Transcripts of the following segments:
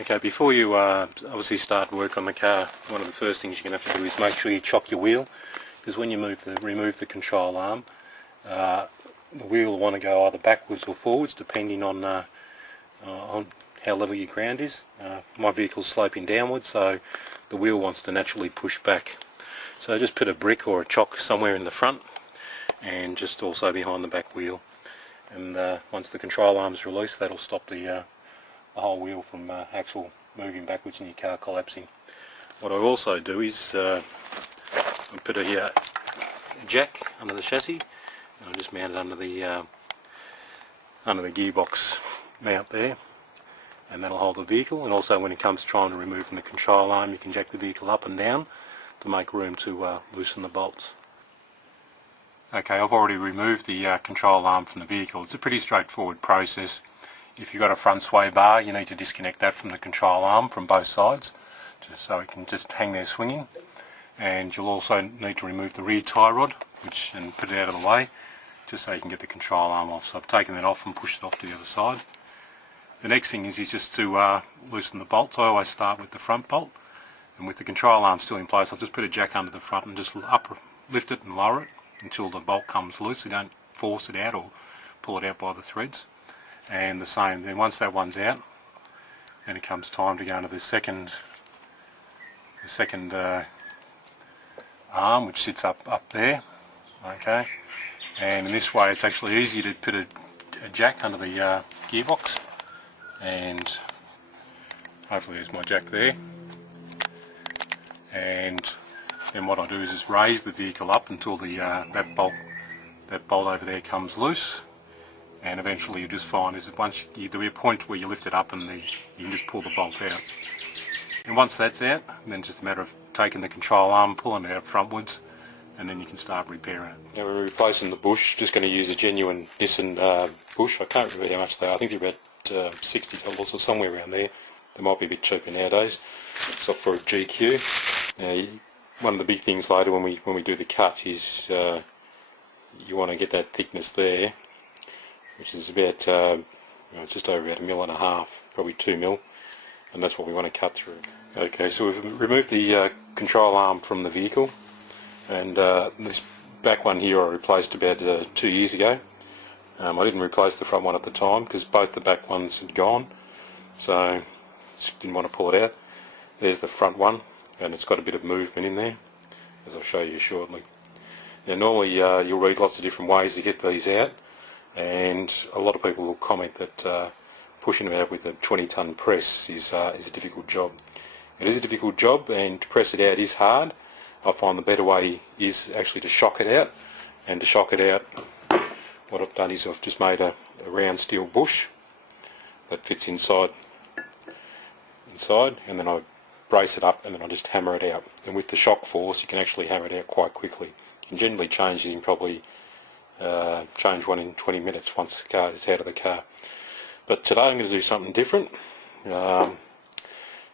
Okay, before you obviously start work on the car, one of the first things you're going to have to do is make sure you chock your wheel, because when you remove the control arm, the wheel will want to go either backwards or forwards depending on how level your ground is. My vehicle's sloping downwards, so the wheel wants to naturally push back. So just put a brick or a chock somewhere in the front and just also behind the back wheel, and once the control arm is released, that'll stop the whole wheel from axle moving backwards and your car collapsing. What I also do is I put a jack under the chassis, and I just mount it under the gearbox mount there, and that'll hold the vehicle. And also when it comes to trying to remove the control arm, you can jack the vehicle up and down to make room to loosen the bolts. Okay, I've already removed the control arm from the vehicle. It's a pretty straightforward process. If you've got a front sway bar, you need to disconnect that from the control arm from both sides, just so it can just hang there swinging. And you'll also need to remove the rear tie rod, and put it out of the way, just so you can get the control arm off. So I've taken that off and pushed it off to the other side. The next thing is just to loosen the bolts. I always start with the front bolt, and with the control arm still in place, I'll just put a jack under the front and just lift it and lower it until the bolt comes loose. You don't force it out or pull it out by the threads. And the same, then once that one's out, then it comes time to go into the second arm, which sits up there. Okay, and in this way it's actually easy to put a jack under the gearbox, and hopefully there's my jack there. And then what I do is just raise the vehicle up until the that bolt over there comes loose. And eventually you just find is that once there'll be a point where you lift it up and you can just pull the bolt out. And once that's out, then it's just a matter of taking the control arm, pulling it out frontwards, and then you can start repairing it. Now we're replacing the bush. Just going to use a genuine Nissan bush. I can't remember how much they are. I think they're about $60 or somewhere around there. They might be a bit cheaper nowadays. It's up for a GQ. Now, one of the big things later when we do the cut is you want to get that thickness there, which is about just over about 1.5 mil, probably 2 mil, and that's what we want to cut through. Okay, so we've removed the control arm from the vehicle, and this back one here I replaced about 2 years ago. I didn't replace the front one at the time because both the back ones had gone, so just didn't want to pull it out. There's the front one, and it's got a bit of movement in there, as I'll show you shortly. Now normally you'll read lots of different ways to get these out, and a lot of people will comment that pushing them out with a 20-ton press is a difficult job. It is a difficult job, and to press it out is hard. I find the better way is actually to shock it out, and to shock it out, what I've done is I've just made a round steel bush that fits inside, and then I brace it up, and then I just hammer it out. And with the shock force you can actually hammer it out quite quickly. You can generally change it in probably change one in 20 minutes once the car is out of the car. But today I'm going to do something different,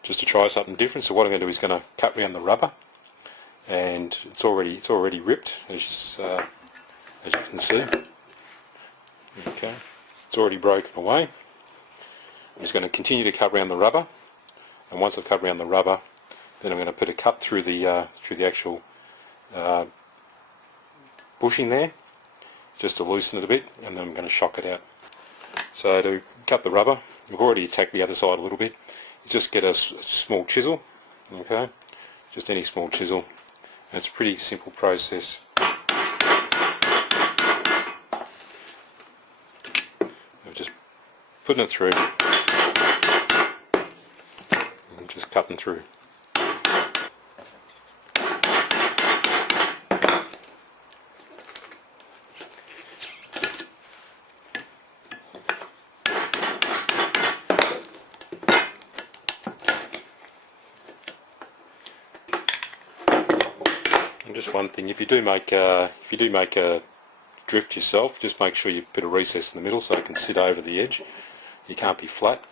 just to try something different. So what I'm going to do is going to cut around the rubber, and it's already ripped, as you can see. Okay, it's already broken away. I'm just going to continue to cut around the rubber, and once I've cut around the rubber, then I'm going to put a cut through the actual bushing there, just to loosen it a bit, and then I'm going to shock it out. So to cut the rubber, we've already attacked the other side a little bit. Just get a small chisel, okay, just any small chisel, and it's a pretty simple process. I'm just putting it through and just cutting through. And just one thing, if you do make a drift yourself, just make sure you put a recess in the middle so it can sit over the edge. You can't be flat.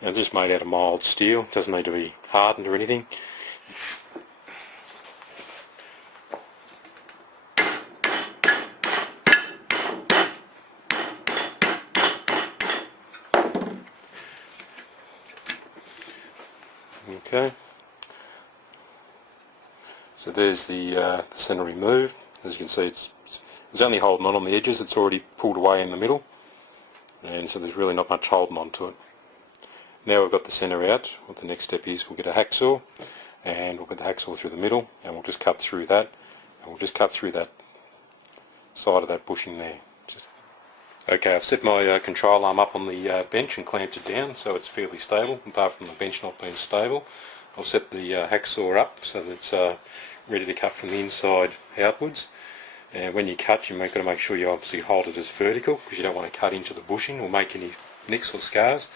And it's just made out of mild steel. It doesn't need to be hardened or anything. Okay. So there's the centre removed. As you can see, it's only holding on the edges. It's already pulled away in the middle, and so there's really not much holding on to it. Now we've got the centre out. What the next step is, we'll get a hacksaw, and we'll get the hacksaw through the middle, and we'll just cut through that, and we'll just cut through that side of that bushing there. Okay, I've set my control arm up on the bench and clamped it down so it's fairly stable, apart from the bench not being stable. I'll set the hacksaw up so that it's ready to cut from the inside outwards. And when you cut, you've got to make sure you obviously hold it as vertical, because you don't want to cut into the bushing or make any nicks or scars.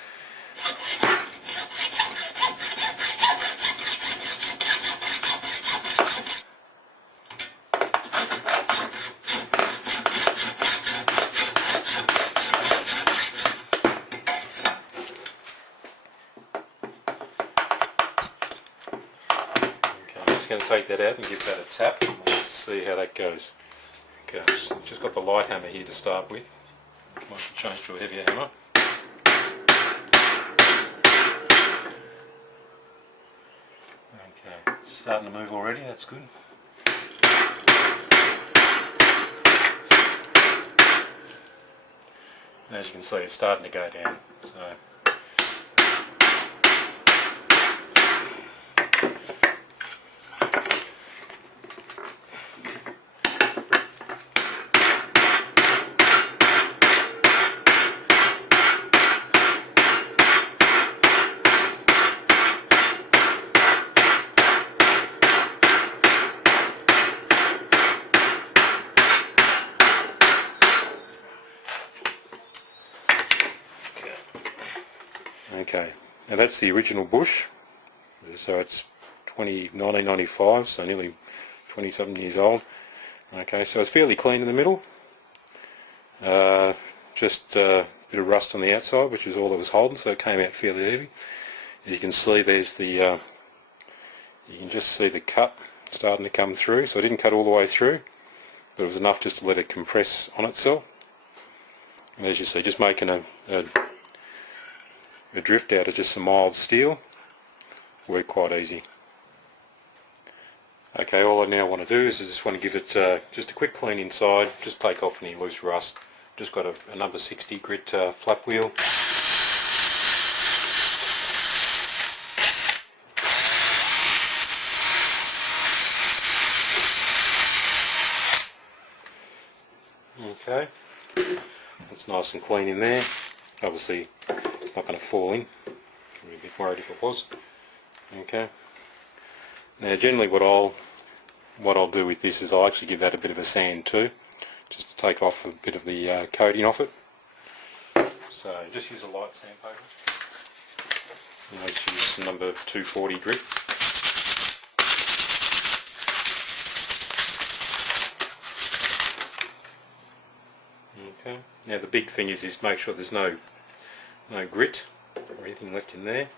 Going to take that out and give that a tap and we'll see how that goes. Okay, so just got the light hammer here to start with. Might change to a heavier hammer. Okay, it's starting to move already, that's good. And as you can see, it's starting to go down. So okay, now that's the original bush, so it's 1995, so nearly 20-something years old. Okay, so it's fairly clean in the middle, just a bit of rust on the outside, which is all it was holding, so it came out fairly heavy. As you can see, there's the, you can just see the cut starting to come through, so I didn't cut all the way through, but it was enough just to let it compress on itself. And as you see, just making a drift out of just some mild steel worked quite easy. Okay, all I now want to do is I just want to give it just a quick clean inside, just take off any loose rust. Just got a number 60 grit flap wheel. Okay, that's nice and clean in there. Obviously it's not going to fall in. I'd be a bit worried if it was. Okay. Now generally what I'll do with this is I'll actually give that a bit of a sand too, just to take off a bit of the coating off it. So just use a light sandpaper. And let's use number 240 grit. Okay. Now the big thing is make sure there's no grit or anything left in there.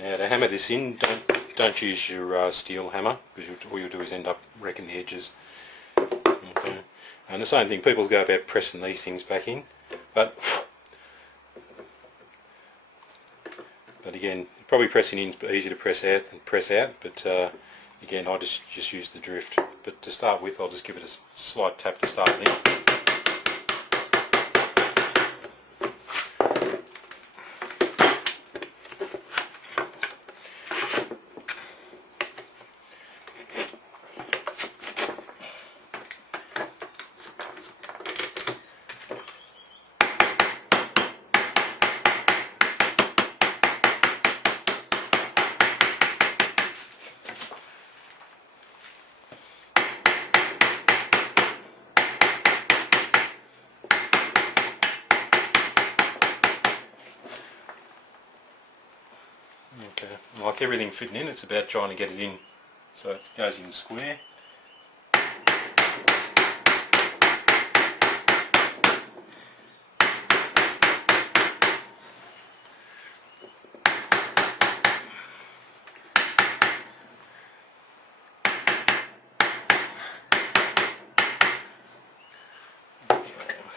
Now to hammer this in, don't use your steel hammer, because all you'll do is end up wrecking the edges. Okay. And the same thing, people go about pressing these things back in, but again, probably pressing in is easier to press out than press out, but again, I just use the drift. But to start with, I'll just give it a slight tap to start in. Okay, like everything fitting in, it's about trying to get it in so it goes in square.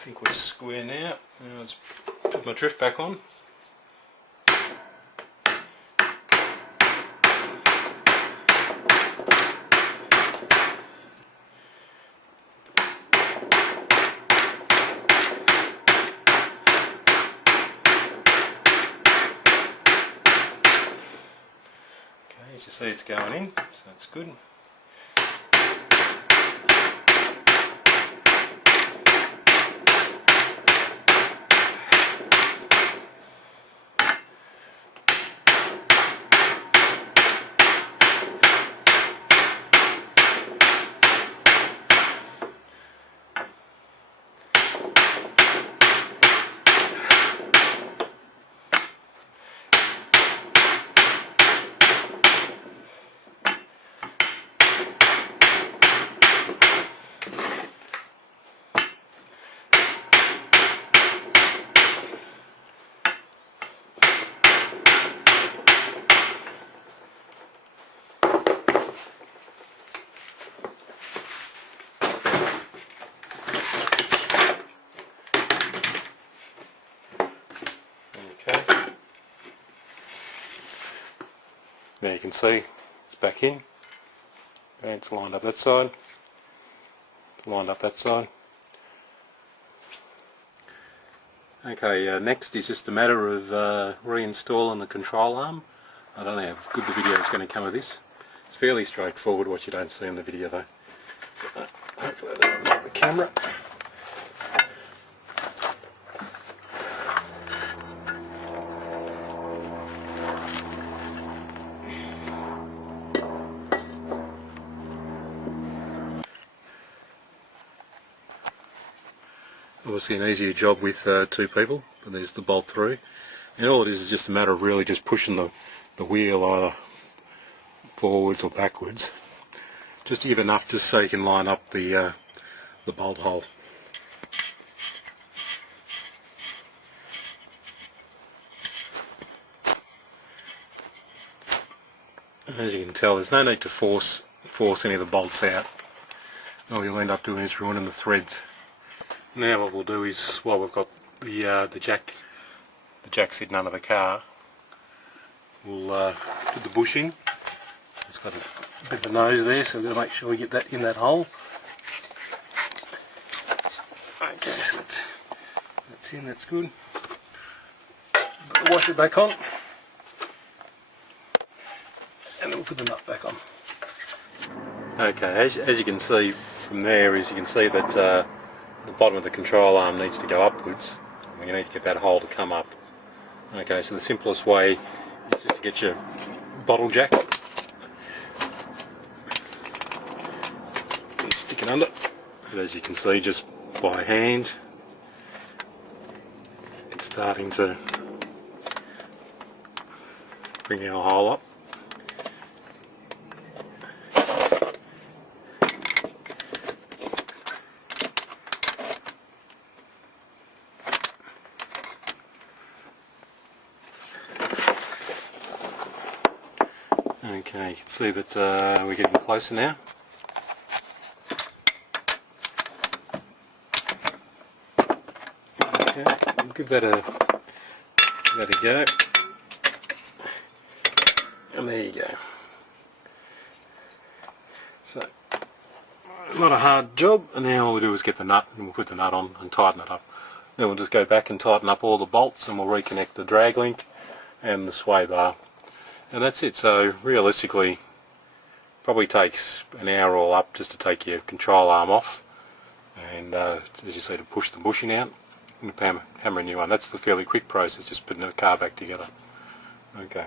think we're square now. Now let's put my drift back on. Okay, as you see it's going in, so that's good. There you can see it's back in, and it's lined up that side, lined up that side. Okay, next is just a matter of reinstalling the control arm. I don't know how good the video is going to come of this. It's fairly straightforward what you don't see in the video though. Hopefully I don't knock the camera. Obviously an easier job with two people, but there's the bolt through, and all it is just a matter of really just pushing the wheel either forwards or backwards, just to give enough just so you can line up the bolt hole. As you can tell, there's no need to force any of the bolts out. All you'll end up doing is ruining the threads. Now what we'll do is, while we've got the jack sitting under the car, we'll put the bush in. It's got a bit of a nose there, so we've got to make sure we get that in that hole. Okay, so that's in, that's good. Got the washer back on, and then we'll put the nut back on. Okay, as you can see from there, is you can see that the bottom of the control arm needs to go upwards. We need to get that hole to come up. Okay, so the simplest way is just to get your bottle jack and stick it under. But as you can see, just by hand, it's starting to bring our hole up. Okay, you can see that we're getting closer now. Okay, we'll give that a go. And there you go. So, not a hard job, and now all we do is get the nut, and we'll put the nut on and tighten it up. Then we'll just go back and tighten up all the bolts, and we'll reconnect the drag link and the sway bar. And that's it. So realistically, probably takes an hour all up just to take your control arm off, and as you see, to push the bushing out and hammer a new one. That's the fairly quick process, just putting the car back together. Okay.